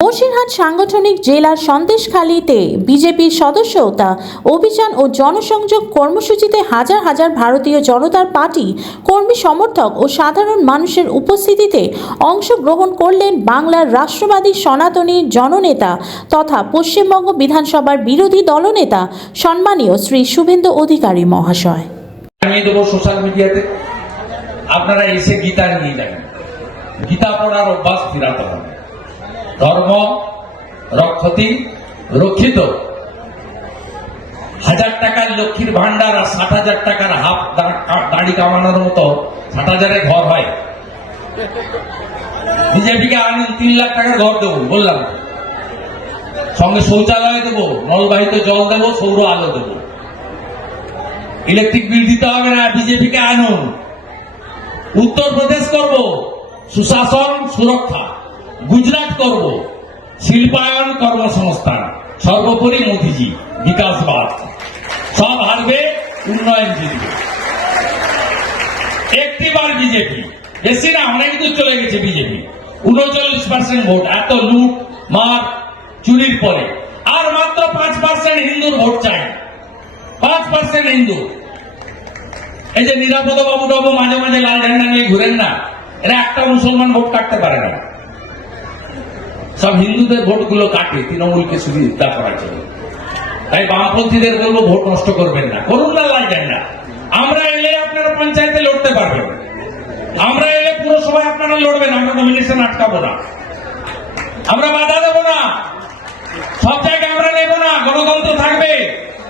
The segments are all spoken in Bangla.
বসিরহাট সাংগঠনিক জেলার সন্দেশখালীতে বিজেপির সদস্যতা অভিযান ও জনসংযোগ কর্মসূচিতে হাজার হাজার ভারতীয় জনতা পার্টি কর্মী সমর্থক ও সাধারণ মানুষের উপস্থিতিতে অংশগ্রহণ করলেন বাংলার রাষ্ট্রবাদী সনাতনী জননেতা তথা পশ্চিমবঙ্গ বিধানসভার বিরোধী দলনেতা সম্মানীয় শ্রী শুভেন্দু অধিকারী মহাশয়। আমি দেবো সোশ্যাল মিডিয়াতে, আপনারা এসে গীতা নিয়ে যাবেন। গীতা পড়ার অভ্যাস ফিরাতে হবে। ধর্ম রক্ষতি রক্ষিত। 1000 টাকার লক্ষ্মীর ভান্ডার আর 60,000 টাকার হাফ দাড়ি কামানোর মতো 60,000-এর ঘর হয়। বিজেপিকে আমি 3 লাখ টাকার ঘর দেবো বললাম, সঙ্গে শৌচালয় দেবো, নলবাহিত জল দেবো, সৌর আলো দেবো। ইলেকট্রিক বিল দিতে হবে না, বিজেপিকে আনুন। উত্তরপ্রদেশ করব সুশাসন সুরক্ষা, গুজরাট করব শিল্পায়ন কর্মসংস্থান, সর্বোপরি মোদীজি বিকাশবাদ। সব হারবে, উন্নয়ন জিতবে। একটিবার বিজেপি, বেশি না অনেক দূর চলে গেছে বিজেপি। 39% ভোট, এত লুট মার চুরির পরে। আর মাত্র 5% হিন্দুর ভোট চাই, 5% হিন্দু। এই যে নিরাপদ বাবু টাবু মাঝে মাঝে লাল ঝান্ডা নিয়ে ঘুরেন না, এরা একটা মুসলমান ভোট কাটতে পারে না। সব হিন্দুদের ভোটগুলো কাটে তৃণমূলকে সুবিধা করার জন্য। তাই বামপন্থীদের বলবো, ভোট নষ্ট করবেন না, করুন না লাল ঝান্ডা। আমরা এলে আপনারা পঞ্চায়েতে লড়তে পারবেন, আমরা এলে পুরসভায় আপনারা লড়বেন, আমরা নমিনেশন আটকাবো না, আমরা বাধা দেবো না, সব জায়গায় আমরা নেব না। গণতন্ত্র থাকবে,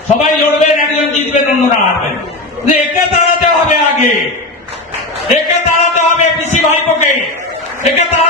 সবাই লড়বেন, একজন জিতবেন, অন্যরা হারবেন। একে তাড়াতে হবে, আগে একে তাড়াতে হবে, পিসি ভাইপোকে একে তাড়াতে